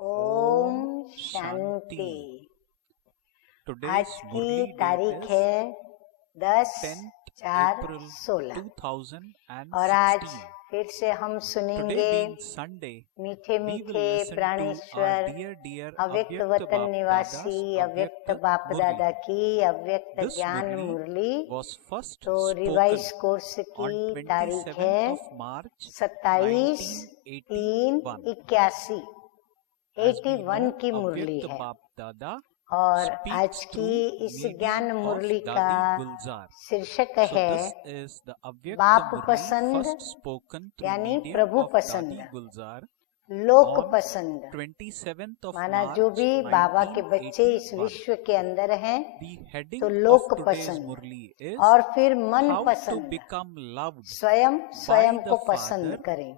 ओम शांति। आज की तारीख है 10/4/16 और आज फिर से हम सुनेंगे मीठे मीठे प्राणेश्वर अव्यक्त वतन निवासी अव्यक्त बाप दादा की अव्यक्त ज्ञान मुरली। तो रिवाइज कोर्स की तारीख है 27/3/81 की मुरली है और आज की इस ज्ञान मुरली का शीर्षक है बाप पसंद यानी प्रभु पसंद, लोक पसंद। माना जो भी बाबा के बच्चे इस विश्व के अंदर हैं तो लोक पसंद और फिर मन पसंद, स्वयं को पसंद करें।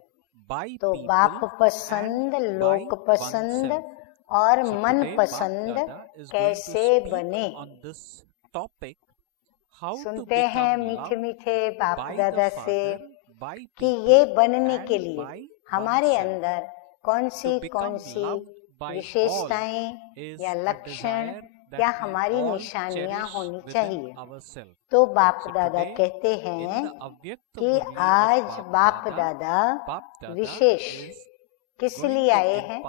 तो बाप पसंद, लोक पसंद और मन पसंद कैसे बने। सुनते हैं मीठे मीठे बाप दादा से कि ये बनने के लिए हमारे अंदर कौन सी विशेषताएं या लक्षण या हमारी निशानियां होनी चाहिए। तो बाप दादा कहते हैं कि आज बाप दादा विशेष किस लिए आए हैं।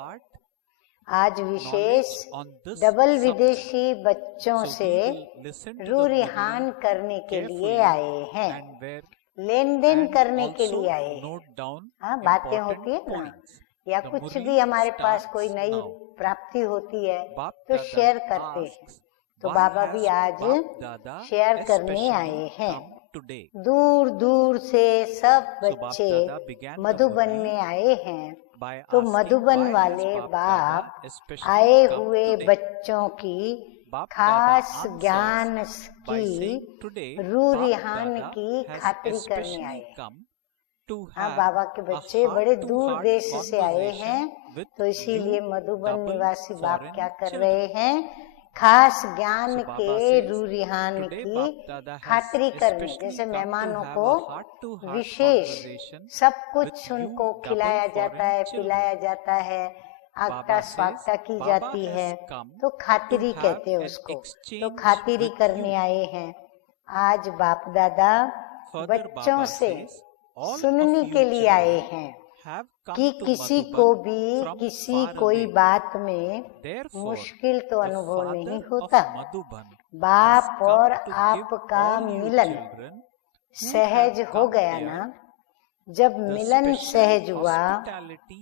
आज विशेष डबल विदेशी बच्चों से रूरिहान करने के लिए आए हैं, लेन देन करने के लिए आए हैं। हाँ, बातें होती है ना, या कुछ भी हमारे पास कोई नई प्राप्ति होती है तो शेयर करते हैं। तो बाबा भी आज शेयर करने आए हैं। दूर दूर से सब बच्चे मधुबन में आए हैं। तो मधुबन वाले बाप आए हुए बच्चों की खास ज्ञान की रूरिहान की खातिरी करने आए। हाँ, बाबा के बच्चे बड़े दूर देश से आए हैं, तो इसीलिए मधुबन निवासी बाप क्या कर रहे हैं, खास ज्ञान के रूरिहान की खातिरी करने। जैसे मेहमानों को विशेष सब कुछ उनको खिलाया जाता है, पिलाया जाता है, आगता स्वागता की जाती है, तो खातिरी कहते हैं उसको। तो खातिरी करने आए हैं। आज बाप दादा बच्चों से सुनने के लिए आए हैं कि किसी को भी कोई बात में मुश्किल तो अनुभव नहीं होता। बाप और आपका मिलन सहज हो गया ना। जब मिलन सहज हुआ,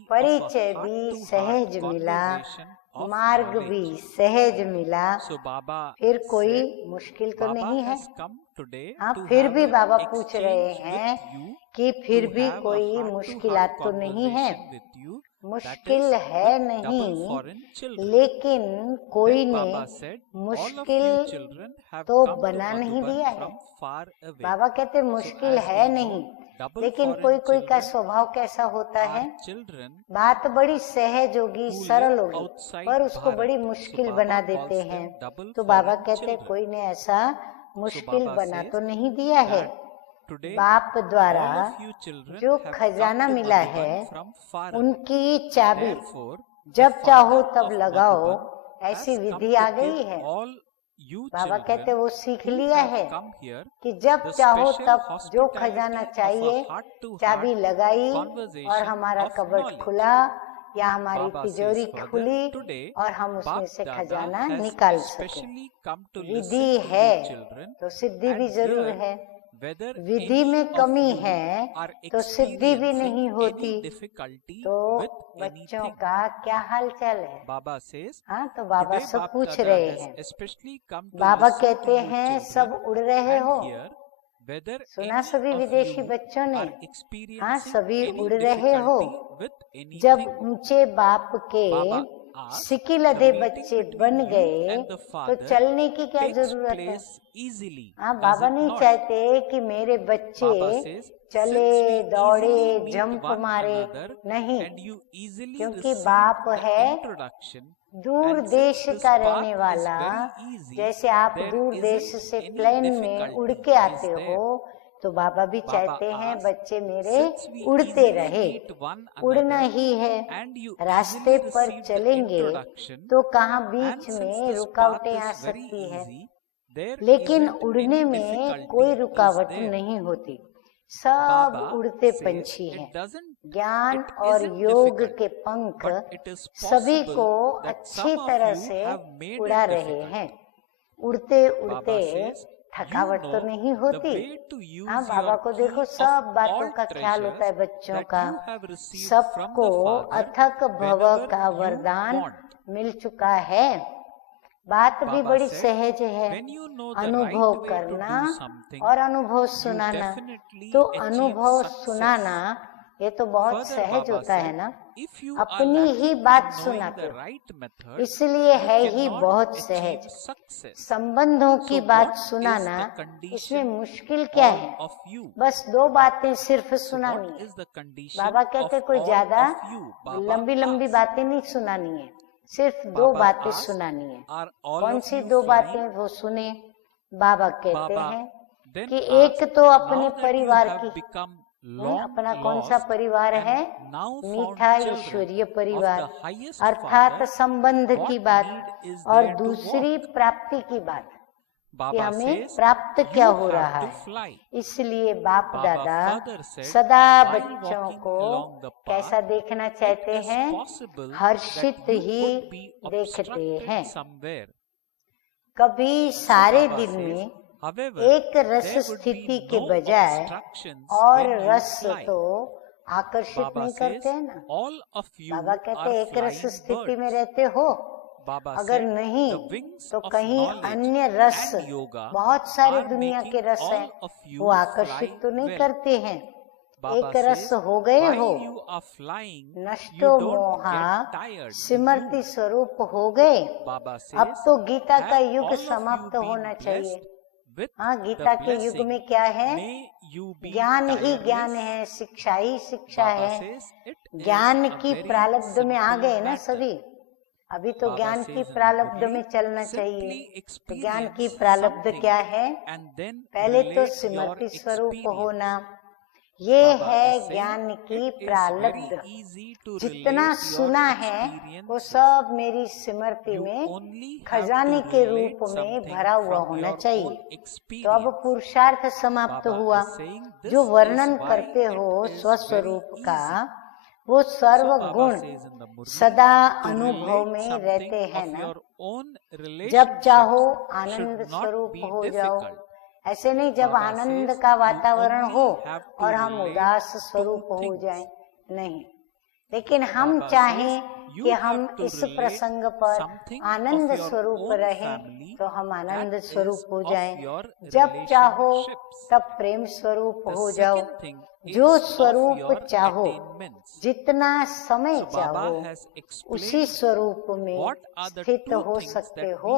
परिचय भी सहज मिला, मार्ग भी सहज मिला, फिर कोई मुश्किल तो नहीं है। हाँ, फिर भी बाबा पूछ रहे हैं कि फिर भी कोई मुश्किलात तो नहीं है। मुश्किल है नहीं, लेकिन कोई ने मुश्किल तो बना नहीं दिया है। बाबा कहते मुश्किल है नहीं, लेकिन कोई का स्वभाव कैसा होता है, बात बड़ी सहज होगी, सरल होगी, पर उसको बड़ी मुश्किल बना देते हैं। तो बाबा कहते कोई ने ऐसा मुश्किल बना तो नहीं दिया है। बाप द्वारा जो खजाना मिला है उनकी चाबी जब चाहो तब लगाओ, ऐसी विधि आ गई है। बाबा कहते वो सीख लिया है कि जब चाहो तब जो खजाना चाहिए चाबी लगाई और हमारा कबर्ड खुला या हमारी तिजोरी खुली और हम उसमें से खजाना निकाल सके। विधि है तो सिद्धि भी जरूर है। विधि में कमी है तो सिद्धि भी नहीं होती। तो बच्चों का क्या हाल चाल है। हाँ, तो बाबा सब पूछ रहे हैं। बाबा कहते हैं सब उड़ रहे हो। सुना सभी विदेशी बच्चों ने। हाँ, सभी उड़ रहे हो। जब ऊंचे बाप के सिकिलधे बच्चे बन गए तो चलने की क्या जरूरत है। हाँ, बाबा नहीं चाहते कि मेरे बच्चे चले दौड़े जंप मारे, नहीं, क्योंकि बाप है दूर देश का रहने वाला। जैसे आप दूर देश से प्लेन में उड़ के आते हो तो बाबा भी चाहते हैं बच्चे मेरे उड़ते रहे। उड़ना ही है, रास्ते पर चलेंगे तो कहाँ बीच में रुकावटें आ सकती है, लेकिन उड़ने में कोई रुकावट नहीं होती। सब उड़ते पंछी हैं। ज्ञान और योग के पंख सभी को अच्छी तरह से उड़ा रहे हैं। उड़ते उड़ते थकावट तो नहीं होती। हाँ, बाबा को देखो, सब बातों का ख्याल होता है बच्चों का। सबको अथक भव का वरदान मिल चुका है। बात भी बड़ी सहज है, अनुभव करना और अनुभव सुनाना। तो अनुभव सुनाना ये तो बहुत सहज होता है ना, अपनी ही बात सुनाते, इसलिए है ही बहुत सहज। संबंधों की बात सुनाना, इसमें मुश्किल क्या है? बस दो बातें सिर्फ सुनानी है। बाबा कहते कोई ज्यादा लंबी लंबी बातें नहीं सुनानी है, सिर्फ दो बातें सुनानी है। कौन सी दो बातें? वो सुने। बाबा कहते हैं कि एक तो अपने परिवार की, अपना कौन सा परिवार है? मीठा ईश्वरीय परिवार, अर्थात संबंध की बात, और दूसरी प्राप्ति की बात कि हमें प्राप्त क्या हो रहा है। इसलिए बाप दादा सदा बच्चों को कैसा देखना चाहते हैं? हर्षित ही देखते हैं। कभी सारे दिन में एक रस स्थिति के बजाय और रस तो आकर्षित नहीं करते हैं ना। बाबा कहते एक रस स्थिति में रहते हो, अगर नहीं तो कहीं अन्य रस, बहुत सारे दुनिया के रस हैं, वो आकर्षित तो नहीं करते हैं। एक रस हो गए हो, नष्टो मोहा स्मृति स्वरूप हो गए। अब तो गीता का युग समाप्त होना चाहिए। हाँ, गीता के युग में क्या है? ज्ञान ही ज्ञान है, शिक्षा ही शिक्षा है। ज्ञान की प्रारब्ध में आ गए ना सभी। अभी तो ज्ञान की प्रारब्ध में चलना चाहिए। तो ज्ञान की प्रारब्ध क्या है? पहले तो स्मृति स्वरूप होना, ये है ज्ञान की प्रारब्ध। जितना सुना है वो सब मेरी स्मृति में खजाने के रूप में भरा हुआ होना चाहिए। तो अब पुरुषार्थ समाप्त हुआ। जो वर्णन करते हो स्वस्वरूप का, वो सर्व गुण सदा अनुभव में रहते हैं ना। जब चाहो आनंद स्वरूप हो जाओ। ऐसे नहीं जब आनंद का वातावरण हो और हम उदास स्वरूप हो जाएं, नहीं। लेकिन हम चाहें कि हम इस प्रसंग पर आनंद स्वरूप रहें तो हम आनंद स्वरूप हो जाएं। जब चाहो तब प्रेम स्वरूप हो जाओ। जो स्वरूप चाहो, जितना समय चाहो, उसी स्वरूप में स्थित हो सकते हो।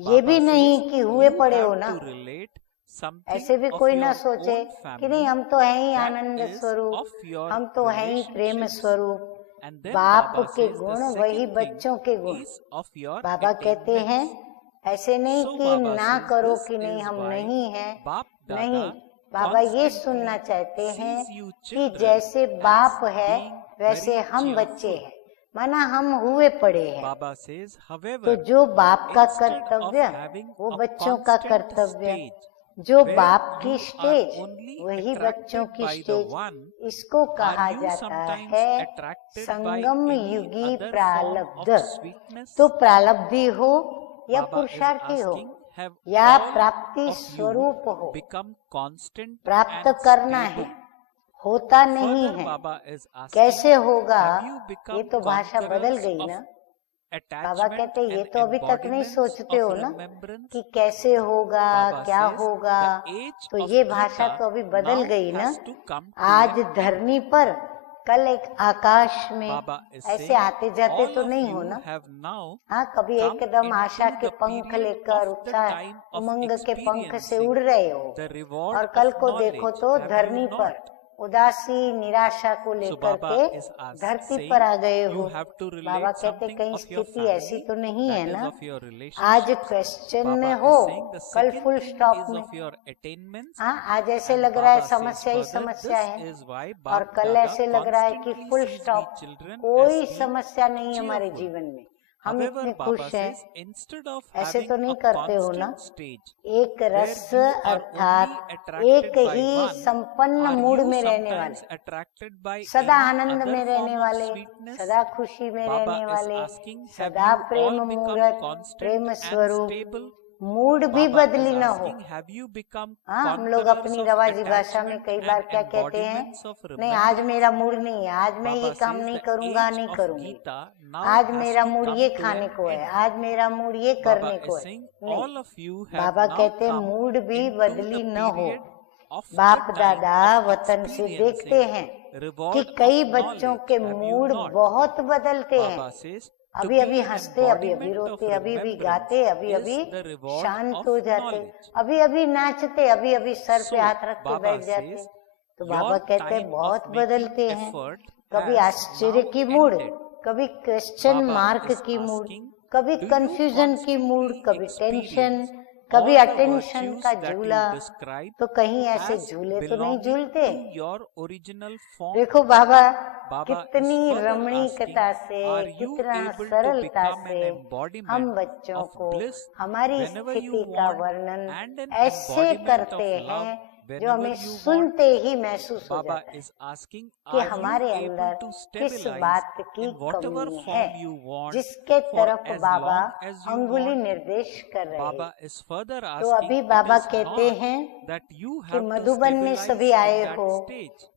ये भी नहीं कि हुए पड़े हो ना। ऐसे भी कोई ना सोचे कि नहीं हम तो है ही आनंद स्वरूप, हम तो है ही प्रेम स्वरूप। बाप के गुण वही बच्चों के गुण। बाबा कहते हैं ऐसे नहीं कि ना करो कि नहीं हम नहीं हैं, नहीं। बाबा ये सुनना चाहते हैं कि जैसे बाप है वैसे हम बच्चे हैं, माना हम हुए पड़े हैं। तो जो बाप का कर्तव्य वो बच्चों का कर्तव्य, जो बाप की स्टेज वही बच्चों की स्टेज। इसको कहा जाता है संगम युगी प्रारब्ध। तो प्रारब्धि हो या पुरुषार्थी हो या प्राप्ति स्वरूप हो, प्राप्त करना है, होता नहीं है। कैसे होगा? ये तो भाषा बदल गई ना। बाबा कहते ये तो अभी तक नहीं सोचते हो ना कि कैसे होगा, क्या होगा। तो ये भाषा तो अभी बदल गई ना। आज धरनी पर, कल एक आकाश में, ऐसे आते जाते तो नहीं हो ना। हाँ, कभी एकदम आशा के पंख लेकर, उत्साह उमंग के पंख से उड़ रहे हो, और कल को देखो तो धरनी पर उदासी निराशा को लेकर के धरती पर आ गए हो। बाबा कहते कहीं स्थिति ऐसी तो नहीं है ना, आज क्वेश्चन में हो, कल फुल स्टॉप में। हाँ, आज ऐसे लग रहा है समस्या ही समस्या है, और कल ऐसे लग रहा है कि फुल स्टॉप, कोई समस्या नहीं है हमारे जीवन में, हम इतने खुश हैं। ऐसे तो नहीं करते हो ना। एक रस अर्थात एक ही संपन्न मूड में रहने वाले, सदा आनंद में रहने वाले, सदा खुशी में रहने वाले, सदा प्रेम मूर्त, प्रेम स्वरूप, मूड भी बदली न हो। हाँ, हम लोग अपनी रवाजी भाषा में कई बार क्या कहते हैं, नहीं आज मेरा मूड नहीं है, आज मैं ये काम नहीं करूँगा, नहीं करूँगी, आज मेरा मूड ये खाने को है, आज मेरा मूड ये करने को है। नहीं, बाबा कहते मूड भी बदली न हो। बाप दादा वतन से देखते हैं कि कई बच्चों के मूड बहुत बदलते हैं, अभी अभी हंसते, अभी अभी रोते, अभी अभी गाते, अभी अभी शांत हो जाते, अभी अभी नाचते, अभी अभी सर पे हाथ रख के बैठ जाते। तो बाबा कहते हैं बहुत बदलते हैं, कभी आश्चर्य की मूड, कभी क्वेश्चन मार्क की मूड, कभी कंफ्यूजन की मूड, कभी टेंशन, कभी अटेंशन का झूला। तो कहीं ऐसे झूले तो नहीं झूलते। देखो बाबा कितनी रमणीकता से, कितना सरलता से हम बच्चों को हमारी स्थिति का वर्णन ऐसे करते हैं जो हमें सुनते ही महसूस हो जाता है कि हमारे अंदर किस बात की कमी है, जिसके तरफ बाबा अंगुली निर्देश कर रहे हैं। तो अभी बाबा कहते हैं कि मधुबन में सभी आए हो,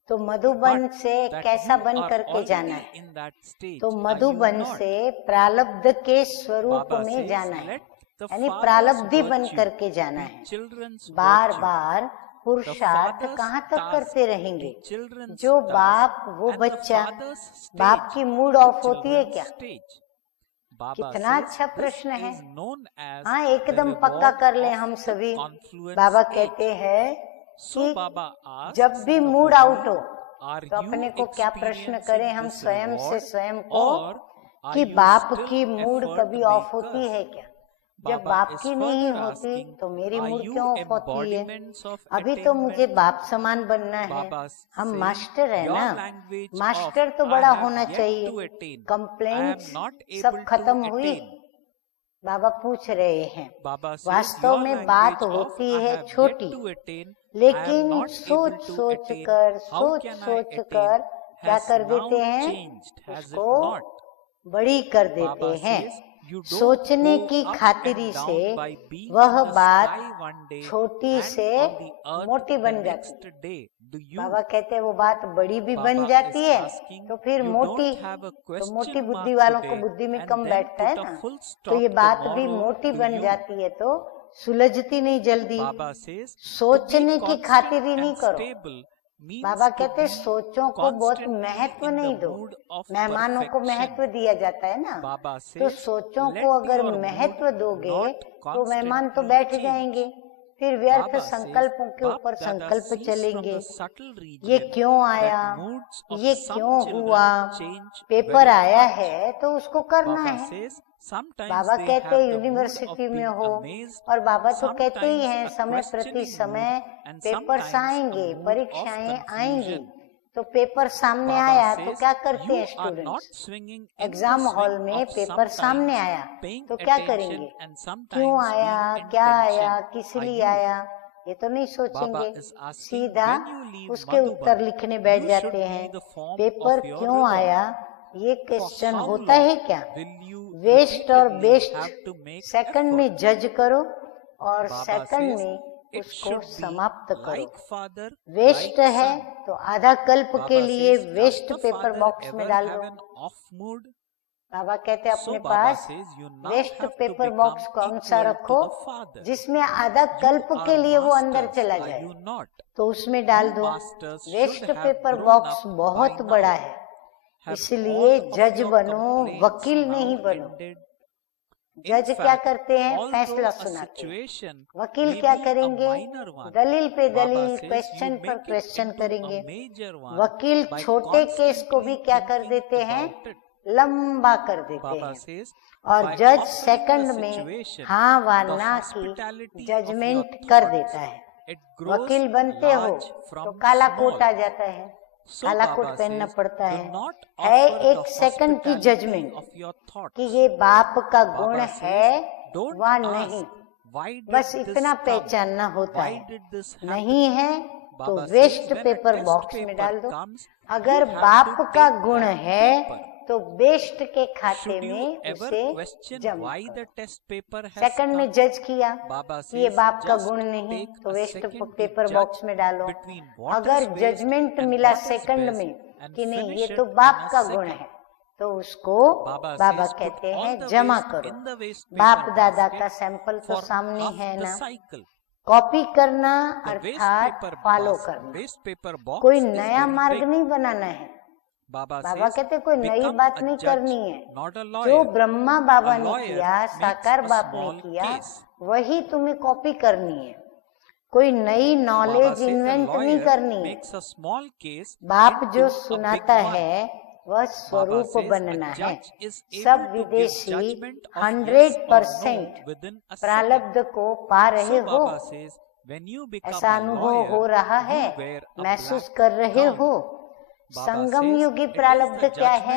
तो मधुबन से कैसा बन करके जाना है, तो मधुबन से प्रारब्ध के स्वरूप में जाना है, यानी प्रारब्धी बन करके जाना है। बार बार पुरुषार्थ कहाँ तक करते रहेंगे। जो बाप वो बच्चा, बाप की मूड ऑफ होती है क्या? कितना अच्छा प्रश्न है। हाँ, एकदम पक्का कर ले हम सभी। बाबा कहते हैं कि जब भी मूड आउट हो तो अपने को क्या प्रश्न करें हम स्वयं से स्वयं को कि बाप की मूड कभी ऑफ होती है क्या? जब बाप की नहीं होती तो मेरी मूड क्यों ऑफ होती है? अभी तो मुझे बाप समान बनना है। हम मास्टर है ना, मास्टर तो बड़ा होना चाहिए। कंप्लेंट्स सब खत्म हुई? बाबा पूछ रहे हैं। वास्तव में बात होती है छोटी, लेकिन सोच सोच कर क्या कर देते हैं, उसको बड़ी कर देते हैं। सोचने की खातिरी से वह बात छोटी से मोटी बन जाती। बाबा कहते हैं वो बात बड़ी भी बन जाती है तो फिर मोटी, तो मोटी बुद्धि वालों को बुद्धि में कम बैठता है ना, तो ये बात भी मोटी बन जाती है तो सुलझती नहीं जल्दी। सोचने की खातिरी नहीं करो। बाबा कहते सोचों को बहुत महत्व नहीं दो। मेहमानों को महत्व दिया जाता है ना, तो सोचों को अगर महत्व दोगे तो मेहमान तो बैठ जाएंगे, फिर व्यर्थ संकल्पों के ऊपर संकल्प चलेंगे। ये क्यों आया, ये क्यों हुआ, पेपर आया है तो उसको करना है। बाबा कहते हैं यूनिवर्सिटी में हो, और बाबा तो कहते ही हैं समय प्रति समय पेपर्स आएंगे, परीक्षाएं आएंगी। तो पेपर सामने आया तो क्या करते हैं स्टूडेंट्स? एग्जाम हॉल में पेपर सामने आया तो क्या करेंगे? क्यों आया, क्या आया, किस लिए आया, ये तो नहीं सोचेंगे, सीधा उसके उत्तर लिखने बैठ जाते हैं। पेपर क्यों आया ये क्वेश्चन होता है क्या? वेस्ट और बेस्ट सेकंड में जज करो और सेकंड में उसको समाप्त करो। वेस्ट है तो आधा कल्प के लिए वेस्ट पेपर बॉक्स में डाल दो। बाबा कहते हैं अपने पास वेस्ट पेपर बॉक्स कौन सा रखो जिसमें आधा कल्प के लिए वो अंदर चला जाए, तो उसमें डाल दो। वेस्ट पेपर बॉक्स बहुत बड़ा है, इसलिए जज बनो, वकील नहीं बनो। जज क्या करते हैं? फैसला सुनाते हैं। वकील क्या करेंगे? दलील पे दलील, क्वेश्चन पर क्वेश्चन करेंगे। वकील छोटे केस को भी क्या कर देते हैं? लंबा कर देते हैं। और जज सेकंड में हाँ व ना की जजमेंट कर देता है। वकील बनते हो तो काला कोट आ जाता है, काला कोट पहनना पड़ता है एक सेकंड की जजमेंट कि ये बाप का गुण है व नहीं, बस इतना पहचानना होता है। नहीं है तो वेस्ट पेपर बॉक्स में डाल दो। अगर बाप का गुण है तो बेस्ट के खाते में उसे जमा करो। सेकंड में जज किया कि ये बाप का गुण नहीं तो वेस्ट पेपर बॉक्स में डालो। अगर जजमेंट मिला सेकंड में कि नहीं ये तो बाप का गुण है तो उसको बाबा कहते हैं जमा करो। बाप दादा का सैंपल तो सामने है ना। कॉपी करना अर्थात फॉलो करना, कोई नया मार्ग नहीं बनाना है। बाबा कहते कोई नई बात नहीं करनी है। जो ब्रह्मा बाबा ने किया, साकार बाप ने किया, वही तुम्हें कॉपी करनी है। कोई नई नॉलेज इन्वेंट नहीं करनी है। बाप जो सुनाता है वह स्वरूप बनना है। सब विदेशी 100% प्रारब्ध को पा रहे हो, ऐसा अनुभव हो रहा है, महसूस कर रहे हो। संगम युगी प्रारब्ध क्या है?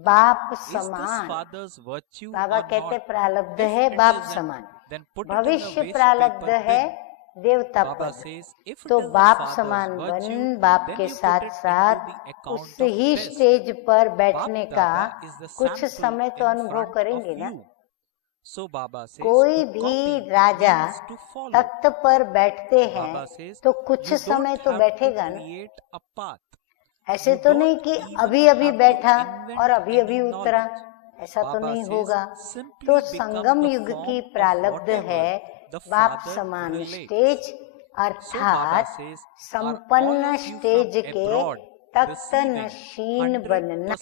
बाप समान। बाबा कहते प्रारब्ध है बाप समान। भविष्य प्रारब्ध है देवता पद। तो बाप समान बन, बाप के साथ साथ उस ही स्टेज पर बैठने का कुछ समय तो अनुभव करेंगे ना। कोई भी राजा तख्त पर बैठते हैं तो कुछ समय तो बैठेगा ना। ऐसे तो नहीं कि अभी अभी बैठा और अभी अभी उतरा, ऐसा तो नहीं होगा। तो संगम युग की प्रारब्ध है बाप समान स्टेज, अर्थात संपन्न स्टेज के तख्त नशीन बनना।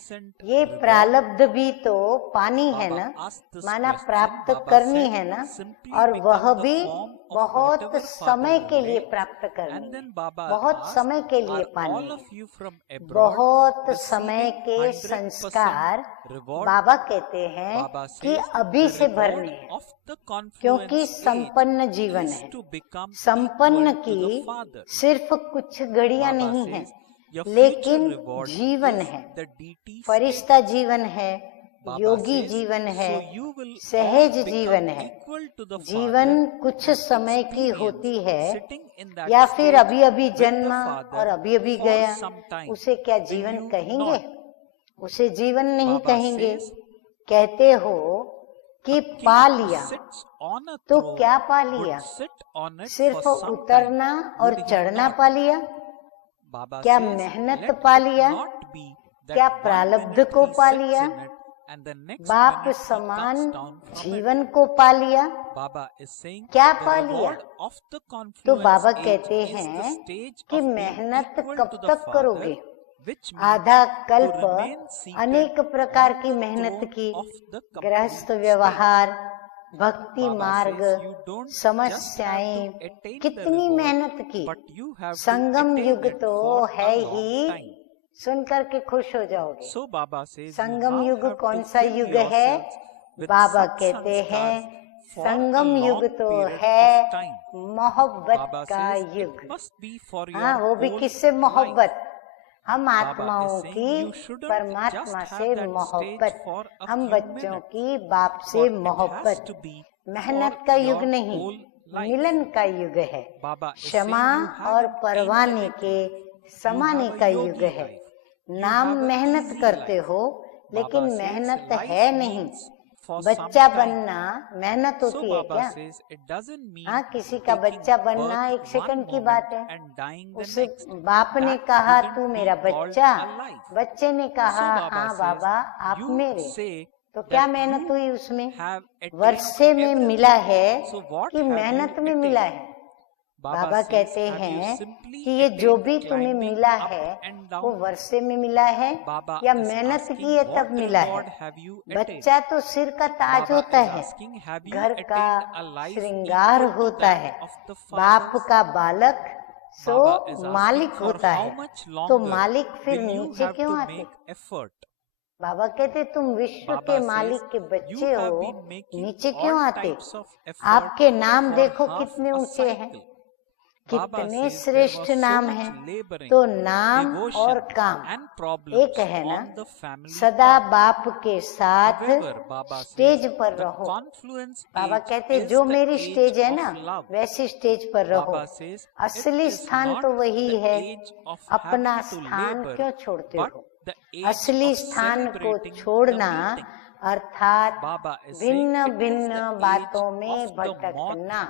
ये प्रारब्ध भी तो पानी है ना, माना प्राप्त करनी है ना, और वह भी बहुत समय के लिए प्राप्त करनी है, बहुत समय के लिए पानी, बहुत समय के संस्कार बाबा कहते हैं कि अभी से भरने हैं, क्योंकि संपन्न जीवन है। संपन्न की सिर्फ कुछ घड़ियां नहीं है, लेकिन जीवन है, फरिश्ता जीवन है, योगी जीवन है, सहज जीवन है। जीवन कुछ समय की होती है, या फिर अभी अभी जन्मा और अभी अभी गया, उसे क्या जीवन कहेंगे? उसे जीवन नहीं कहेंगे। कहते हो कि पा लिया, तो क्या पा लिया? सिर्फ उतरना और चढ़ना पा लिया? क्या मेहनत पा लिया? क्या प्रारब्ध को पा लिया? बाप समान जीवन को पा लिया? क्या पा लिया? तो बाबा कहते हैं कि मेहनत कब तक करोगे? आधा कल्प अनेक प्रकार की मेहनत की, गृहस्थ व्यवहार, भक्ति मार्ग, समस्याएं, कितनी मेहनत की। संगम युग तो है ही, सुनकर के खुश हो जाओगे। संगम युग कौन सा युग है? बाबा कहते हैं संगम युग तो है मोहब्बत का युग। हाँ, वो भी किससे मोहब्बत? हम आत्माओं की परमात्मा से मोहब्बत, हम बच्चों की बाप से मोहब्बत। मेहनत का युग नहीं, मिलन का युग है। क्षमा और परवाने के समाने का युग है। नाम मेहनत करते हो, लेकिन मेहनत है नहीं। बच्चा बनना मेहनत होती है क्या? हाँ, किसी का बच्चा बनना एक सेकंड की बात है। उस बाप ने कहा तू मेरा बच्चा, बच्चे ने कहा हाँ बाबा आप मेरे, तो क्या मेहनत हुई उसमें? वर्षे में मिला है कि मेहनत में मिला है? बाबा कहते हैं कि ये जो भी तुम्हें मिला है वो वर्षे में मिला है या मेहनत की है तब मिला है। बच्चा तो सिर का ताज होता है, घर का श्रृंगार होता है। बाप का बालक सो मालिक होता है, तो मालिक फिर नीचे क्यों आते? बाबा कहते तुम विश्व के मालिक के बच्चे हो, नीचे क्यों आते? आपके नाम देखो कितने ऊंचे हैं, कितने श्रेष्ठ नाम हैं। तो नाम और काम एक है ना। सदा बाप के साथ स्टेज पर रहो। बाबा कहते जो मेरी स्टेज है ना वैसी स्टेज पर रहो। असली स्थान तो वही है, अपना स्थान क्यों छोड़ते हो? असली स्थान को छोड़ना अर्थात भिन्न भिन्न बातों में भटकना।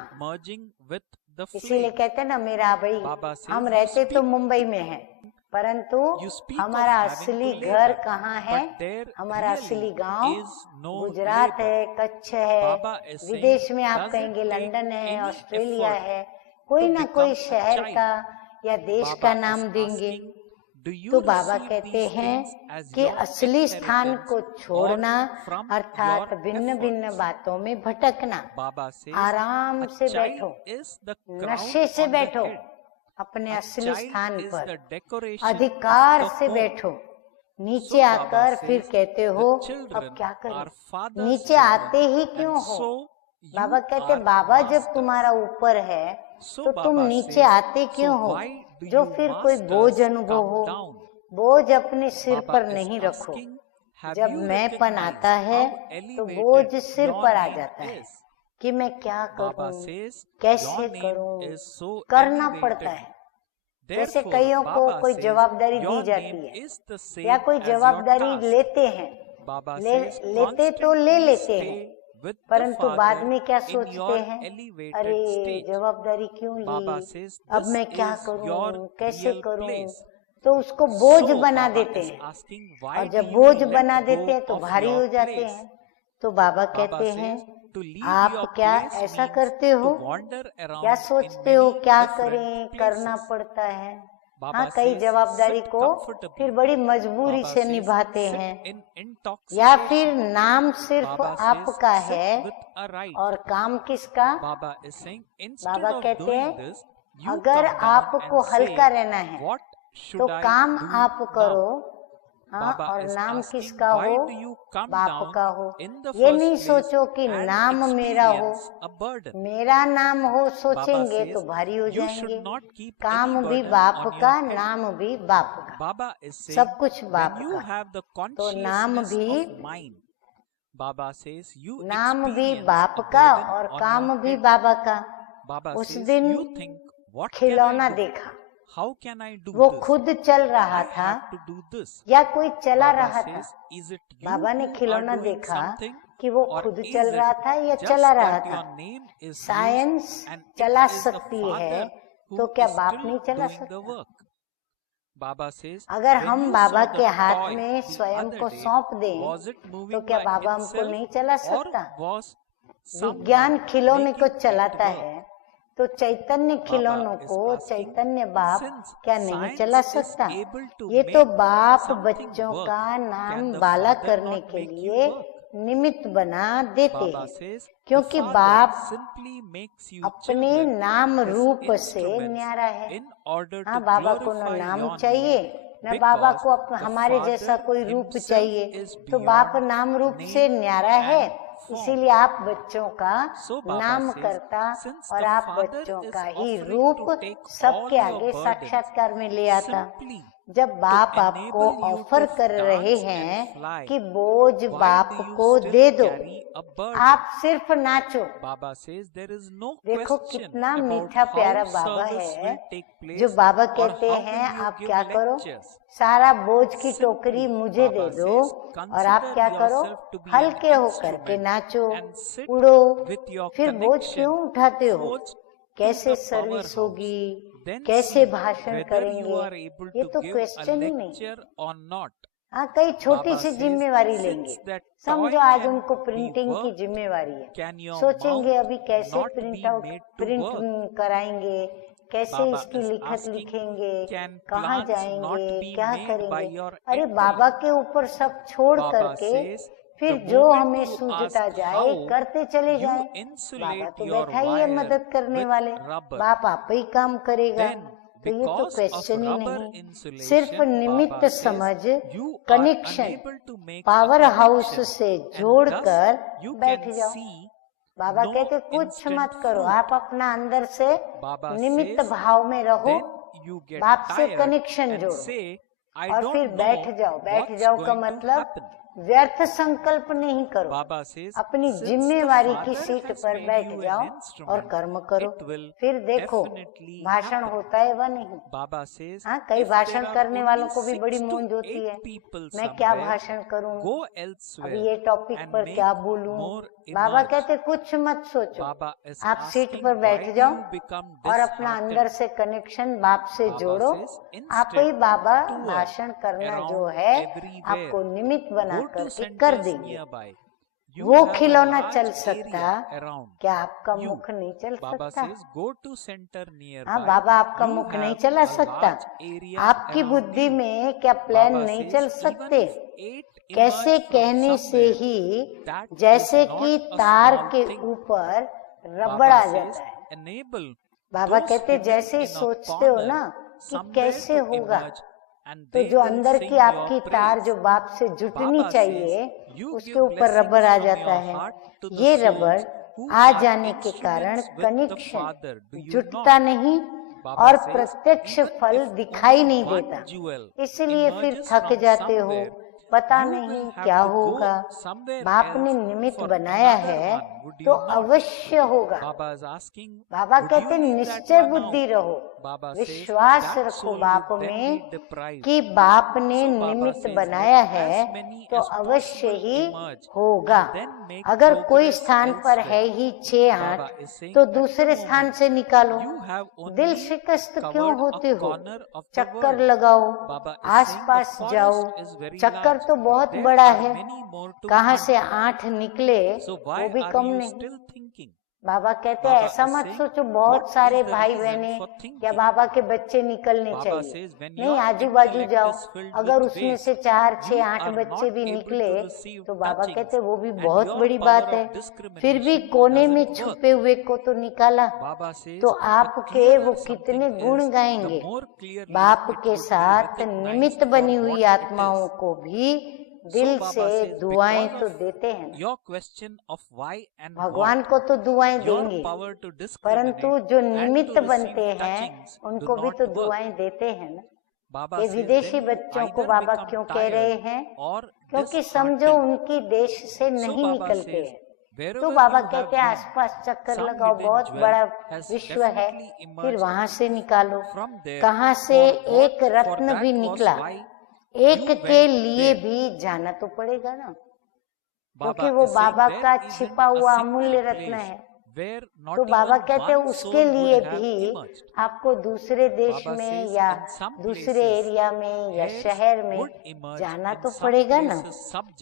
इसीलिए कहते हैं ना मेरा भाई, हम रहते तो मुंबई में हैं, परंतु हमारा असली घर कहाँ है? हमारा असली गांव गुजरात है, कच्छ है। विदेश में आप कहेंगे लंदन है, ऑस्ट्रेलिया है, कोई ना कोई शहर का या देश का नाम देंगे। तो बाबा कहते हैं कि असली स्थान को छोड़ना अर्थात भिन्न भिन्न बातों में भटकना। आराम से बैठो, नशे से बैठो, अपने असली स्थान पर अधिकार से बैठो। नीचे आकर फिर कहते हो अब क्या करें? नीचे आते ही क्यों हो? बाबा कहते बाबा जब तुम्हारा ऊपर है तो तुम नीचे आते क्यों हो? जो फिर कोई बोझ अनुभव हो, बोझ अपने सिर पर नहीं रखो। जब मैंपन आता है तो बोझ सिर पर आ जाता है कि मैं क्या करूं, कैसे करूं, करना पड़ता है। जैसे कईयों को कोई जवाबदारी दी जाती है या कोई जवाबदारी लेते हैं, लेते तो ले लेते हैं, परंतु बाद में क्या सोचते हैं, अरे जवाबदारी क्यों ली, अब मैं क्या करूं, कैसे करूं, तो उसको बोझ बना देते हैं। और जब बोझ बना देते हैं तो भारी हो जाते हैं। तो बाबा कहते हैं आप क्या ऐसा करते हो? क्या सोचते हो क्या करें, करना पड़ता है। हाँ, कई जवाबदारी को फिर बड़ी मजबूरी से निभाते हैं, या फिर नाम सिर्फ आपका है और काम किसका? बाबा कहते हैं अगर आपको हल्का रहना है तो काम आप करो, हाँ, और नाम किसका हो? बाप का हो। ये नहीं सोचो कि नाम मेरा हो, मेरा नाम हो, सोचेंगे तो भारी हो जाएंगे। काम भी बाप का, नाम भी बाप का, सब कुछ बाप का। तो नाम भी बाप का और काम भी बाबा का। उस दिन खिलौना देखा, वो खुद चल रहा था या कोई चला रहा था? बाबा ने खिलौना देखा कि वो खुद चल रहा था या चला रहा था। साइंस चला सकती है तो क्या बाप नहीं चला सकता? अगर हम बाबा के हाथ में स्वयं को सौंप दें तो क्या बाबा हमको नहीं चला सकता? विज्ञान खिलौने को चलाता है तो चैतन्य खिलौनों को चैतन्य बाप क्या नहीं चला सकता? ये तो बाप बच्चों का नाम बाला करने के लिए निमित्त बना देते हैं, क्योंकि बाप अपने नाम रूप से न्यारा है। हाँ, बाबा को न नाम चाहिए न बाबा को हमारे जैसा कोई रूप चाहिए, तो बाप नाम रूप से न्यारा है। इसीलिए आप बच्चों का नाम करता और आप बच्चों का ही रूप सबके आगे साक्षात्कार में ले आता। जब बाप आपको ऑफर कर रहे हैं कि बोझ बाप को दे दो, आप सिर्फ नाचो। देखो कितना मीठा प्यारा बाबा है, जो बाबा कहते हैं आप क्या करो, सारा बोझ की टोकरी मुझे दे दो और आप क्या करो, हल्के होकर के नाचो, उड़ो। फिर बोझ क्यों उठाते हो? कैसे सर्विस होगी, कैसे भाषण करेंगे, ये तो क्वेश्चन ही नहीं। हाँ, कई छोटी सी जिम्मेवारी लेंगे, समझो आज उनको प्रिंटिंग की जिम्मेवारी है, सोचेंगे अभी कैसे प्रिंट कराएंगे, कैसे इसकी लिखत लिखेंगे, कहाँ जाएंगे, क्या करेंगे। अरे बाबा के ऊपर सब छोड़ करके फिर जो हमें सूझता जाए करते चले जाए। बाबा तो बैठा ही है मदद करने वाले, बाप आप ही काम करेगा। तो ये तो क्वेश्चन ही नहीं, सिर्फ निमित्त समझ कनेक्शन पावर हाउस से जोड़कर बैठ जाओ। बाबा कहते कुछ मत करो, आप अपना अंदर से निमित्त भाव में रहो, बाप से कनेक्शन जोड़ो और फिर बैठ जाओ। बैठ जाओ का मतलब व्यर्थ संकल्प नहीं करो, अपनी जिम्मेवारी की सीट पर बैठ जाओ और कर्म करो। फिर देखो भाषण होता है वह नहीं। हाँ, कई भाषण करने वालों को भी बड़ी मौज होती है, मैं क्या भाषण करूं, अभी ये टॉपिक पर क्या बोलूं। बाबा कहते कुछ मत सोचो, आप सीट पर बैठ जाओ और अपना अंदर से कनेक्शन बाप से जोड़ो। आप ही बाबा भाषण करना जो है आपको निमित्त बना करके कर देंगे। वो खिलौना चल सकता, क्या आपका मुख नहीं चल सकता? हाँ, बाबा आपका मुख नहीं चला सकता। आपकी बुद्धि में क्या प्लान नहीं चल सकते? कैसे कहने से ही जैसे कि तार के ऊपर रबड़ आ जाता है। बाबा कहते जैसे ही सोचते हो ना कि कैसे होगा, तो जो अंदर की आपकी तार जो बाप से जुटनी चाहिए उसके ऊपर रबर आ जाता है। ये रबर आ जाने के कारण कनेक्शन जुटता नहीं और प्रत्यक्ष फल दिखाई नहीं देता, इसलिए फिर थक जाते हो, पता नहीं क्या होगा। बाप ने निमित्त बनाया है तो अवश्य होगा। बाबा कहते निश्चय बुद्धि रहो, विश्वास रखो बाप में कि बाप ने निमित्त बनाया है तो अवश्य ही होगा। अगर कोई स्थान पर है ही 6-8 तो दूसरे स्थान से निकालो। दिल शिकस्त क्यों होते हो? चक्कर लगाओ, आसपास जाओ। चक्कर तो बहुत बड़ा है, कहाँ से 8 निकले वो भी कम नहीं। बाबा कहते हैं ऐसा मत सोचो बहुत सारे भाई बहने या बाबा के बच्चे निकलने चाहिए, नहीं, आजू बाजू जाओ। अगर उसमें से 4-6-8 बच्चे भी निकले तो बाबा कहते वो भी बहुत बड़ी बात है। फिर भी कोने में छुपे हुए को तो निकाला, तो आपके वो कितने गुण गाएंगे। बाप के साथ निमित्त बनी हुई आत्माओं को भी दिल से दुआएं तो देते हैं। भगवान को तो दुआएं देंगे, परंतु जो निमित्त बनते हैं उनको भी तो दुआएं देते हैं ना। ये विदेशी बच्चों को बाबा क्यों कह रहे हैं? क्योंकि समझो उनकी देश से नहीं निकलते हैं, तो बाबा कहते हैं आसपास चक्कर लगाओ, बहुत बड़ा विश्व है, फिर वहां से निकालो। कहाँ से एक रत्न भी निकला, एक के लिए भी जाना तो पड़ेगा ना, क्योंकि वो बाबा का छिपा हुआ अमूल्य रत्न है। तो बाबा कहते हैं उसके लिए भी आपको दूसरे देश में या दूसरे एरिया में या शहर में जाना तो पड़ेगा ना।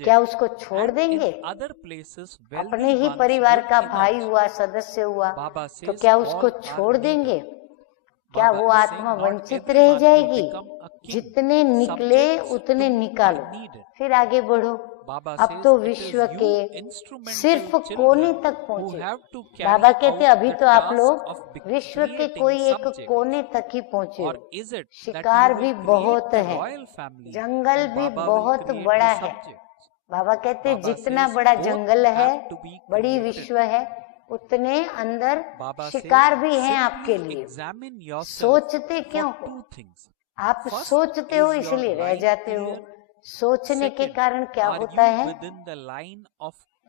क्या उसको छोड़ देंगे? अपने ही परिवार का भाई हुआ, सदस्य हुआ, तो क्या उसको छोड़ देंगे? क्या वो आत्मा वंचित रह जाएगी? जितने निकले उतने निकालो, फिर आगे बढ़ो। अब तो विश्व के सिर्फ कोने तक पहुँचे। बाबा कहते अभी तो आप लोग विश्व के कोई एक कोने तक ही पहुँचे हो। शिकार भी बहुत है, जंगल भी बहुत बड़ा है। बाबा कहते जितना बड़ा जंगल है, बड़ी विश्व है, उतने अंदर शिकार भी हैं आपके लिए। सोचते क्यों हो? आप सोचते हो इसलिए रह जाते हो। सोचने के कारण क्या होता है?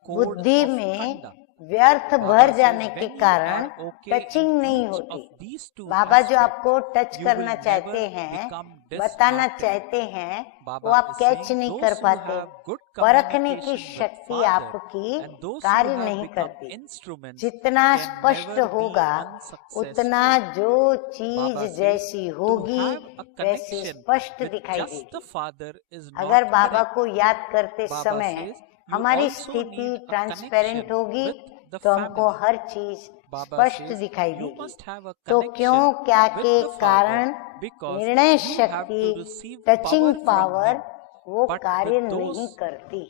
बुद्धि में व्यर्थ भर जाने के कारण टचिंग नहीं होती। बाबा जो आपको टच करना चाहते हैं, बताना चाहते हैं, वो आप कैच नहीं कर पाते। परखने की शक्ति आपकी कार्य नहीं करती। जितना स्पष्ट होगा उतना जो चीज जैसी होगी वैसी स्पष्ट दिखाई देगी। अगर बाबा को याद करते समय हमारी स्थिति ट्रांसपेरेंट होगी तो हमको हर चीज स्पष्ट दिखाई देगी। तो क्यों क्या के कारण निर्णय शक्ति, टचिंग पावर वो कार्य नहीं करती।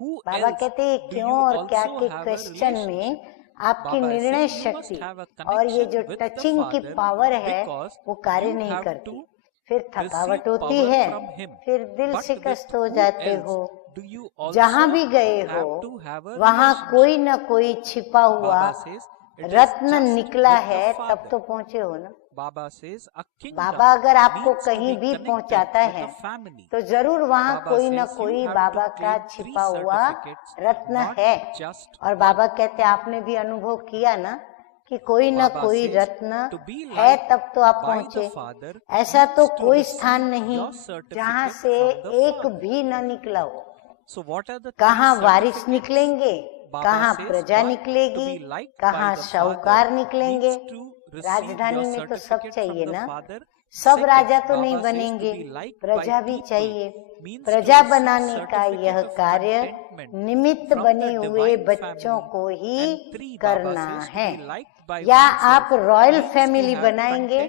बाबा कहते हैं क्यों और क्या के क्वेश्चन में आपकी निर्णय शक्ति और ये जो टचिंग की पावर है वो कार्य नहीं करती। फिर थकावट होती है, फिर दिल शिकस्त हो जाते हो। जहाँ भी गए हो वहाँ कोई न कोई छिपा हुआ रत्न निकला है, तब तो पहुँचे हो ना। बाबा अगर आपको कहीं भी पहुंचाता है तो जरूर वहाँ कोई न कोई बाबा का छिपा हुआ रत्न है। और बाबा कहते आपने भी अनुभव किया ना कि कोई न कोई रत्न है, तब तो आप पहुँचे। ऐसा तो कोई स्थान नहीं जहाँ से एक भी न निकला हो। कहाँ वारिस निकलेंगे, कहाँ प्रजा निकलेगी, कहाँ शाहूकार निकलेंगे। राजधानी में तो सब चाहिए ना, सब राजा तो नहीं बनेंगे, प्रजा भी चाहिए। प्रजा बनाने का यह कार्य निमित्त बने हुए बच्चों को ही करना है। या आप रॉयल फैमिली बनाएंगे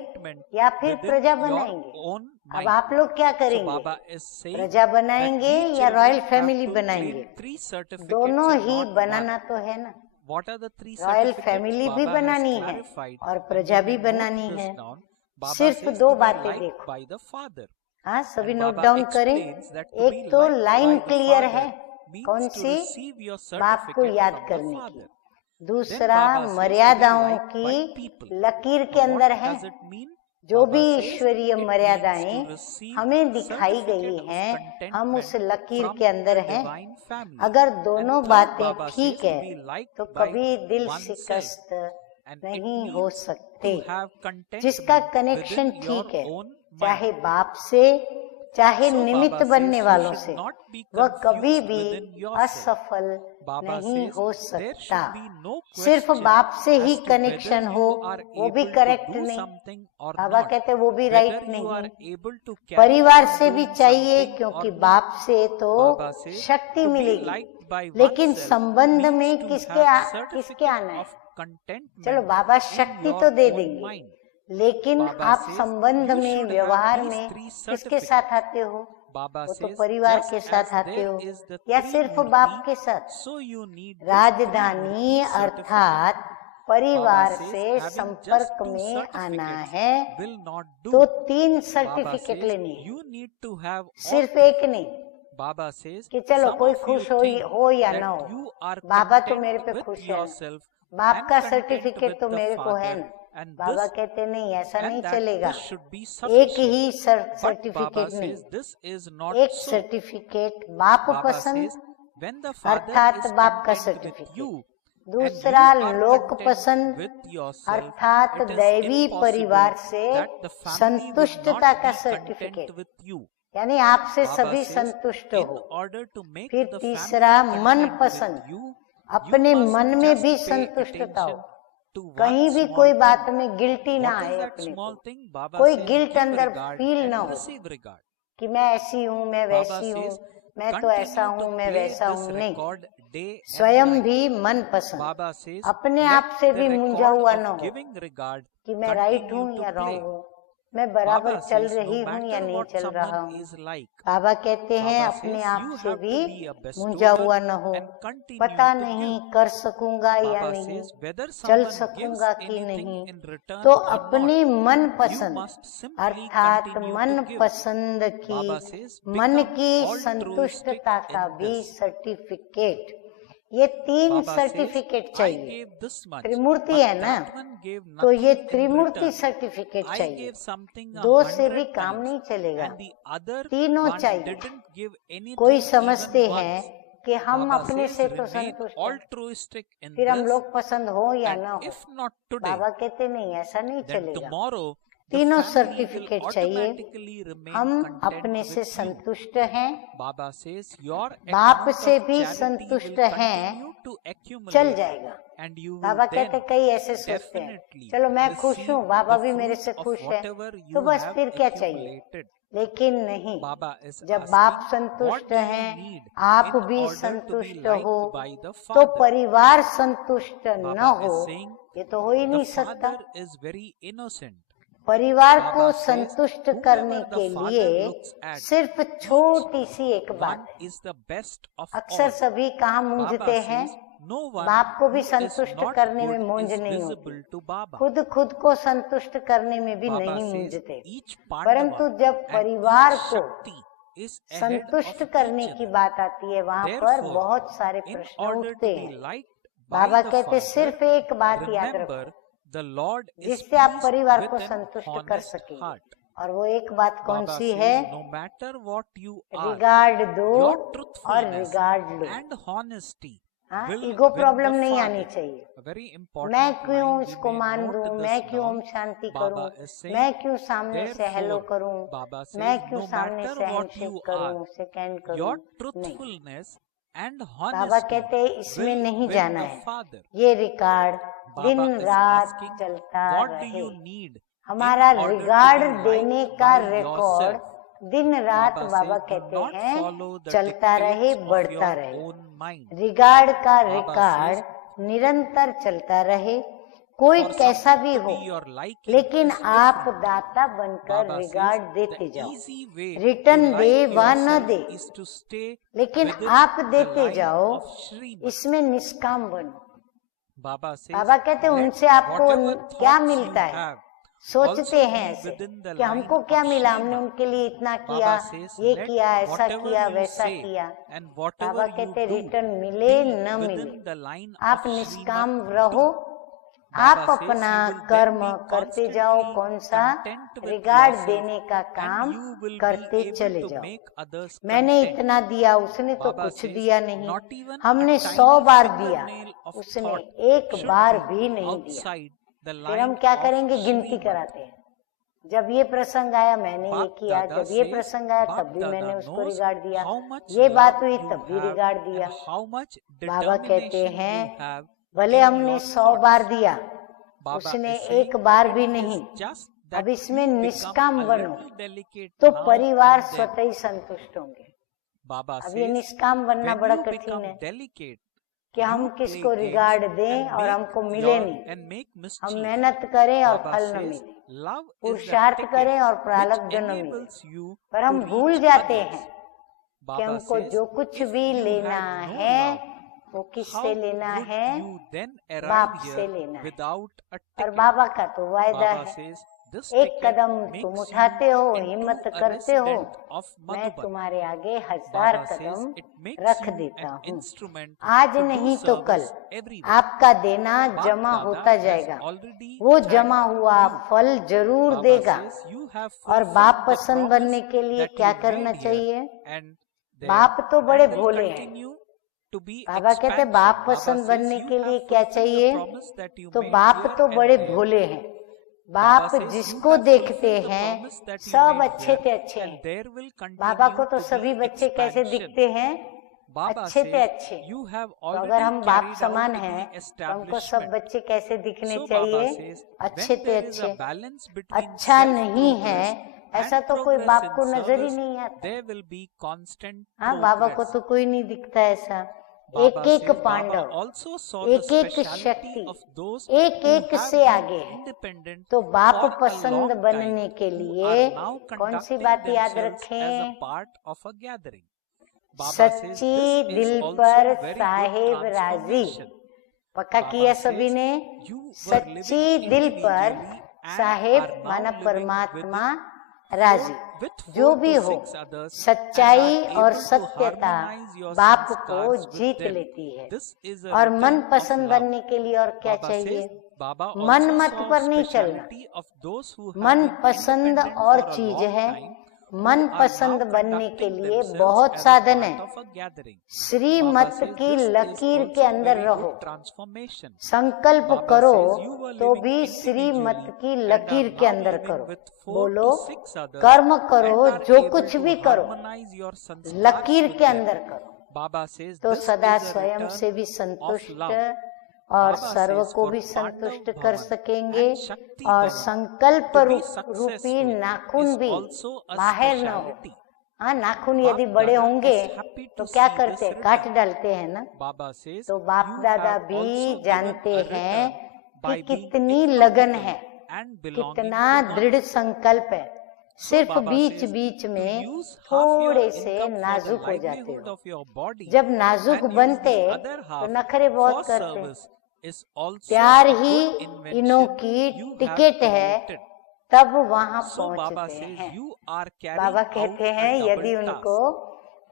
या फिर प्रजा बनाएंगे। अब आप लोग क्या करेंगे, प्रजा बनाएंगे या रॉयल फैमिली बनाएंगे? दोनों ही बनाना तो है ना। रॉयल फैमिली भी बनानी है और प्रजा भी बनानी है। सिर्फ दो बातें देखो, हाँ सभी नोट डाउन करें। एक तो लाइन क्लियर है, कौन सी? बाप को याद करने की। दूसरा मर्यादाओं की लकीर के अंदर है। जो भी ईश्वरीय मर्यादाएं हमें दिखाई गई हैं, हम उस लकीर के अंदर हैं। अगर दोनों बातें ठीक है तो कभी दिल शिकस्त नहीं हो सकते। जिसका कनेक्शन ठीक है, चाहे बाप से चाहे निमित्त बनने वालों से, वह कभी भी असफल नहीं हो सकता। सिर्फ बाप से ही कनेक्शन हो वो भी करेक्ट नहीं। बाबा कहते वो भी राइट नहीं। परिवार से भी चाहिए, क्योंकि बाप से तो शक्ति मिलेगी, लेकिन संबंध में किसके आना है? चलो बाबा शक्ति तो दे देंगे, लेकिन आप संबंध में, व्यवहार में किसके साथ आते हो? वो तो परिवार के साथ आते हो या सिर्फ बाप के साथ? राजधानी अर्थात परिवार से संपर्क में आना है तो 3 सर्टिफिकेट लेनी है, सिर्फ एक नहीं। कि चलो कोई खुश हो या ना हो, बाबा तो मेरे पे खुश है, बाप का सर्टिफिकेट तो मेरे को है ना। बाबा कहते नहीं, ऐसा नहीं चलेगा। एक ही सर्टिफिकेट नहीं, एक सर्टिफिकेट बाप पसंद अर्थात बाप का सर्टिफिकेट, दूसरा लोक पसंद अर्थात दैवी परिवार से संतुष्टता का सर्टिफिकेट, यानी आपसे सभी संतुष्ट हो। फिर तीसरा मन पसंद, अपने मन में भी संतुष्टता हो, कहीं भी कोई बात में गिल्टी ना आए, अपने को कोई गिल्ट अंदर फील ना हो कि मैं ऐसी हूँ, मैं वैसी हूँ, मैं तो ऐसा हूँ, मैं वैसा हूँ। नहीं, स्वयं भी मन पसंद, अपने आप से भी मुंझा हुआ ना हो कि मैं राइट हूँ या रॉन्ग हूँ, मैं बराबर चल रही हूँ या नहीं चल रहा हूँ। बाबा कहते हैं अपने आप से भी मुंझा हुआ न हो, पता नहीं कर सकूंगा या नहीं, चल सकूंगा कि नहीं, तो अपने मन पसंद अर्थात मन पसंद की, मन की संतुष्टता का भी सर्टिफिकेट, ये 3 सर्टिफिकेट चाहिए। त्रिमूर्ति है ना, तो ये त्रिमूर्ति सर्टिफिकेट चाहिए। 2 से भी काम नहीं चलेगा, तीनों चाहिए। कोई समझते हैं कि हम अपने से तो संतुष्ट हैं, फिर हम लोग पसंद हो या ना हो। बाबा कहते नहीं, ऐसा नहीं चलेगा, तीनों सर्टिफिकेट चाहिए। हम अपने से संतुष्ट हैं, बाप से भी संतुष्ट हैं, चल जाएगा। बाबा कहते कई ऐसे सोचते हैं चलो मैं खुश हूँ, बाबा भी मेरे से खुश है, तो बस फिर क्या चाहिए। लेकिन नहीं, जब बाप संतुष्ट हैं, आप भी संतुष्ट हो, तो परिवार संतुष्ट न हो, ये तो हो ही नहीं सकता। परिवार को संतुष्ट करने के लिए सिर्फ छोटी सी एक बात है। अक्सर सभी कहाँ मूंझते हैं, बाप को भी संतुष्ट करने में मूंझ नहीं होती, खुद को संतुष्ट करने में भी नहीं मूंझते, परंतु जब परिवार को संतुष्ट करने की बात आती है, वहाँ पर बहुत सारे प्रश्न उठते हैं। बाबा कहते सिर्फ एक बात याद रखो जिससे आप परिवार को संतुष्ट कर सके, और वो एक बात कौन सी है, रिगार्ड दो और रिगार्ड लो। हाँ, ईगो प्रॉब्लम नहीं आनी चाहिए। मैं क्यों इसको मान लूं, मैं क्यों ओम शांति करूं, मैं क्यों सामने से हेलो करूं, मैं क्यों सामने से हैंडशेक करूं, सेकंड करूं, नहीं। बाबा कहते हैं इसमें नहीं जाना है। ये रिकॉर्ड दिन रात चलता रहे। हमारा रिगार्ड देने का रिकॉर्ड दिन रात बाबा कहते हैं चलता रहे, बढ़ता रहे। रिगार्ड का रिकॉर्ड निरंतर चलता रहे, कोई कैसा भी हो, लेकिन आप दाता बनकर रिगार्ड देते जाओ। रिटर्न दे व न दे, लेकिन आप देते जाओ, इसमें निष्काम बनो। बाबा कहते उनसे आपको क्या मिलता है। सोचते हैं ऐसे कि हमको क्या मिला, हमने उनके लिए इतना किया, ये किया, ऐसा किया, वैसा किया। बाबा कहते रिटर्न मिले न मिले, आप निष्काम रहो, आप अपना कर्म करते जाओ, कौन सा, रिगार्ड देने का काम करते चले जाओ। मैंने इतना दिया, उसने तो कुछ दिया नहीं, हमने 100 बार दिया, उसने एक बार भी नहीं दिया। फिर हम क्या करेंगे, गिनती कराते हैं। जब ये प्रसंग आया मैंने ये किया, जब ये प्रसंग आया तब भी मैंने उसको रिगार्ड दिया, ये बात हुई तब भी रिगार्ड दिया। बाबा कहते हैं भले हमने 100 बार दिया, उसने एक बार भी नहीं। अब इसमें निष्काम बनो तो परिवार स्वतः ही संतुष्ट होंगे। अब ये निष्काम बनना बड़ा कठिन है कि हम किसको रिगार्ड दें और हमको मिले नहीं। हम मेहनत करें और फल न मिले, पुरुषार्थ करें और प्रारब्ध न मिले, पर हम भूल जाते हैं कि हमको जो कुछ भी लेना है वो किससे लेना है, बाप से लेना है। और बाबा का तो वायदा है, एक कदम तुम उठाते हो, हिम्मत करते हो, मैं तुम्हारे आगे 1000 कदम रख देता हूँ। आज नहीं तो कल आपका देना जमा होता जाएगा, वो जमा हुआ फल जरूर देगा। और बाप पसंद बनने के लिए क्या करना चाहिए, बाप तो बड़े भोले हैं। बाबा कहते बाप पसंद बनने के लिए क्या चाहिए, तो बाप तो बड़े भोले हैं। बाप जिसको देखते हैं सब अच्छे से अच्छे हैं। बाबा को तो सभी बच्चे कैसे दिखते हैं, अच्छे से अच्छे। तो अगर हम बाप समान हैं तो हमको सब बच्चे कैसे दिखने चाहिए, अच्छे से अच्छे। अच्छा नहीं है ऐसा तो कोई बाप को नजर ही नहीं आता। हाँ, बाबा को तो कोई नहीं दिखता ऐसा। एक एक पांडव, एक एक शक्ति, एक एक से आगे है। तो बाप पसंद बनने के लिए कौन सी बात याद रखें, सच्ची दिल पर साहेब राजी। पक्का किया सभी ने, सच्ची दिल पर साहेब माना परमात्मा राजी। जो भी हो, सच्चाई और सत्यता बाप को जीत लेती है। और मन पसंद बनने के लिए और क्या चाहिए, मन मत पर नहीं चलना। मन पसंद और चीज है, मन पसंद बनने के लिए बहुत साधन है। श्रीमत की लकीर के अंदर रहो, संकल्प करो तो भी श्रीमत की लकीर के अंदर करो। बोलो कर्म करो, जो कुछ भी करो लकीर के अंदर करो। तो सदा स्वयं से भी संतुष्ट और सर्व को भी संतुष्ट कर सकेंगे, और संकल्प रूपी नाखून भी बाहर न हो। हाँ, नाखून यदि बड़े होंगे तो क्या करते हैं, काट डालते हैं ना। तो बाप दादा भी जानते हैं कि कितनी लगन है, कितना दृढ़ संकल्प है। सिर्फ बीच बीच में थोड़े से नाजुक हो जाते हो। जब नाजुक बनते तो नखरे बहुत करते। प्यार ही इनों की टिकट है, तब वहां पहुंचते हैं। बाबा कहते हैं यदि उनको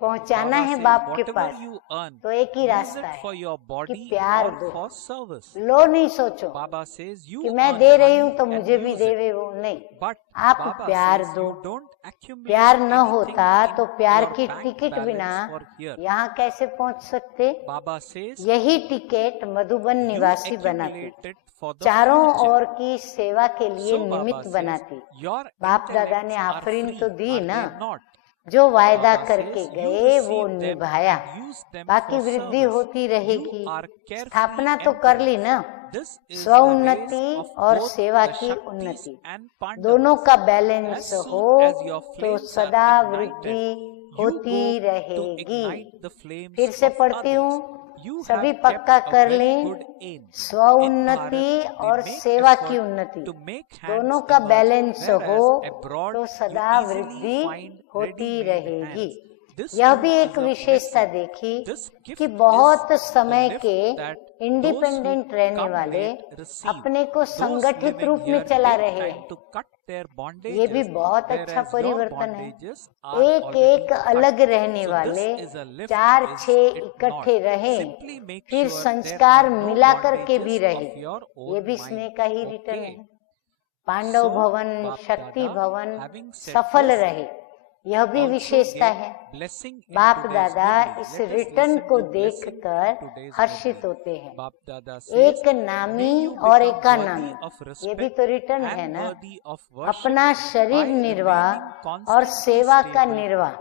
पहुंचाना है बाप के पास तो एक ही रास्ता है कि प्यार दो। लो नहीं सोचो कि मैं दे रही हूँ तो मुझे भी देवे, वो नहीं, आप प्यार दो। प्यार न होता तो प्यार की टिकट बिना यहाँ कैसे पहुँच सकते। यही टिकट मधुबन निवासी बनाती, चारों ओर की सेवा के लिए निमित्त बनाती। बाप दादा ने आफरीन तो दी ना, जो वायदा करके गए वो निभाया, बाकी वृद्धि होती रहेगी। स्थापना तो कर ली ना, स्व उन्नति और सेवा की उन्नति दोनों का बैलेंस हो तो सदा वृद्धि होती रहेगी। फिर से पढ़ती हूँ, सभी पक्का कर लें, स्व उन्नति और सेवा की उन्नति दोनों का बैलेंस हो तो सदा वृद्धि होती रहेगी। यह भी एक विशेषता देखी कि बहुत समय के इंडिपेंडेंट रहने वाले अपने को संगठित रूप में चला रहे हैं। ये भी बहुत अच्छा परिवर्तन है। एक एक अलग रहने वाले 4-6 इकट्ठे रहे, फिर संस्कार मिला करके भी रहे, ये भी स्नेह का ही रिटर्न है। पांडव भवन, शक्ति भवन सफल रहे, यह भी विशेषता है। बाप दादा इस रिटर्न को देखकर हर्षित होते हैं। एक नामी और एका नामी, ये भी तो रिटर्न है ना। अपना शरीर निर्वाह और सेवा का निर्वाह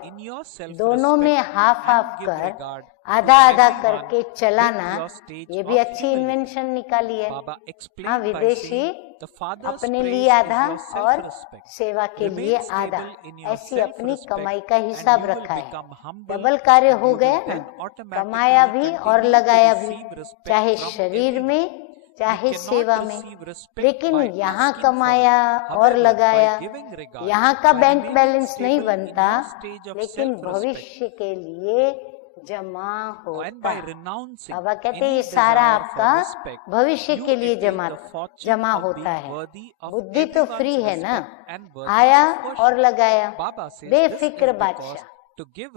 दोनों में हाफ हाफ कर, आधा आधा करके चलाना, ये भी अच्छी इन्वेंशन निकाली है। हाँ, विदेशी अपने लिए आधा और सेवा के लिए आधा, ऐसी अपनी कमाई का हिसाब रखा है। डबल कार्य हो गया ना, कमाया भी और लगाया भी, चाहे शरीर में चाहे सेवा में। लेकिन यहाँ कमाया और लगाया, यहाँ का बैंक बैलेंस नहीं बनता, लेकिन भविष्य के लिए जमा होता है। बाबा कहते ये सारा आपका भविष्य के लिए जमा होता है। बुद्धि तो फ्री है ना, आया और लगाया, बेफिक्र बादशाह।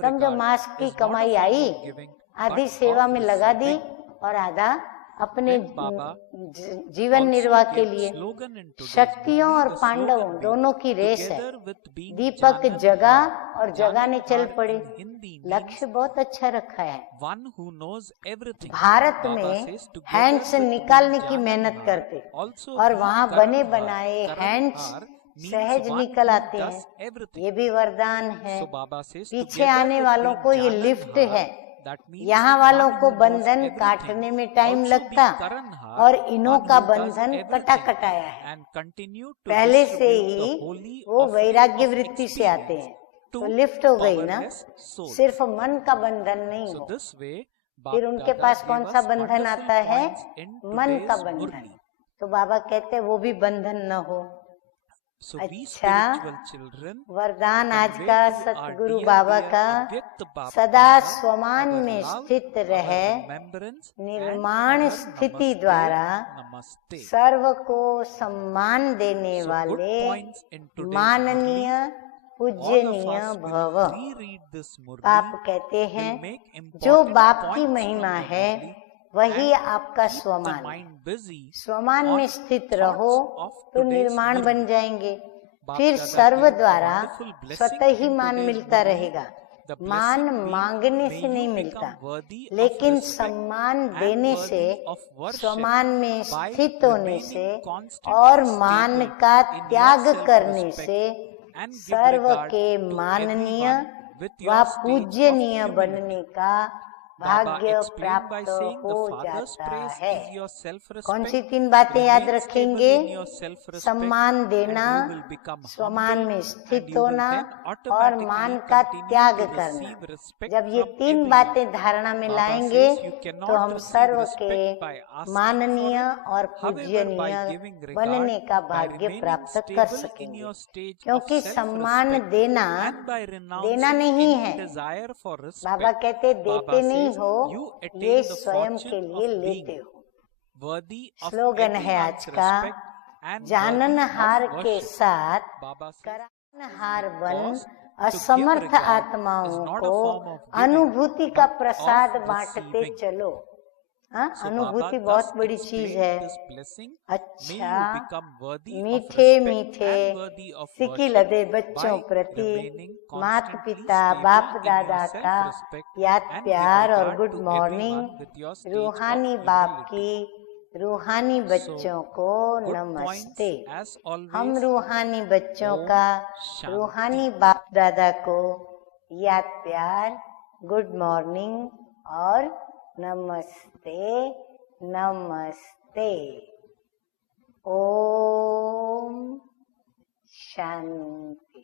समझो मास की कमाई आई, आधी सेवा में लगा दी और आधा अपने जीवन निर्वाह के लिए। शक्तियों और पांडवों दोनों की रेस है। दीपक जगा और जगाने चल पड़े। लक्ष्य बहुत अच्छा रखा है। भारत में हैंड्स निकालने की मेहनत करते और वहाँ बने बनाए हैंड्स सहज निकल आते हैं, ये भी वरदान है। पीछे आने वालों को ये लिफ्ट है। यहाँ वालों को बंधन काटने में टाइम लगता और इन्हों का बंधन कटा कटाया है। पहले से ही वो वैराग्य वृत्ति से आते हैं, तो लिफ्ट हो गई ना। सिर्फ मन का बंधन नहीं हो, फिर उनके पास कौन सा बंधन आता है, मन का बंधन। तो बाबा कहते हैं वो भी बंधन न हो। अच्छा, वरदान आज का सतगुरु बाबा का, सदा स्वमान में स्थित रहे, निर्माण स्थिति द्वारा सर्व को सम्मान देने वाले माननीय पूजनीय भव। आप कहते हैं जो बाप की महिमा है वही आपका स्वमान। स्वमान में स्थित रहो तो निर्माण बन जाएंगे, फिर सर्व द्वारा स्वतः ही मान मिलता रहेगा। मान मांगने से नहीं मिलता, लेकिन सम्मान देने से, स्वमान में स्थित होने से और मान का त्याग करने से सर्व के माननीय व पूज्यनीय बनने का भाग्य प्राप्त हो जाता है। कौन सी 3 बातें याद रखेंगे? सम्मान देना, स्वमान में स्थित होना और मान का त्याग करना। जब ये 3 बातें धारणा में लाएंगे तो हम सर्व के माननीय और पूजनीय बनने का भाग्य प्राप्त कर सकेंगे। क्योंकि सम्मान देना नहीं है। बाबा कहते देते नहीं हो, ये स्वयं के लिए लेते हो। स्लोगन है आज का, जाननहार के साथ करानहार बन असमर्थ आत्माओं को अनुभूति का प्रसाद बांटते चलो। हाँ, अनुभूति बहुत बड़ी चीज है। अच्छा, मीठे मीठे सिकी लदे बच्चों प्रति माता पिता बाप दादा का याद प्यार और गुड मॉर्निंग। रूहानी बाप की रूहानी बच्चों को नमस्ते। हम रूहानी बच्चों का रूहानी बाप दादा को याद प्यार, गुड मॉर्निंग और नमस्ते नमस्ते। ओम शांति।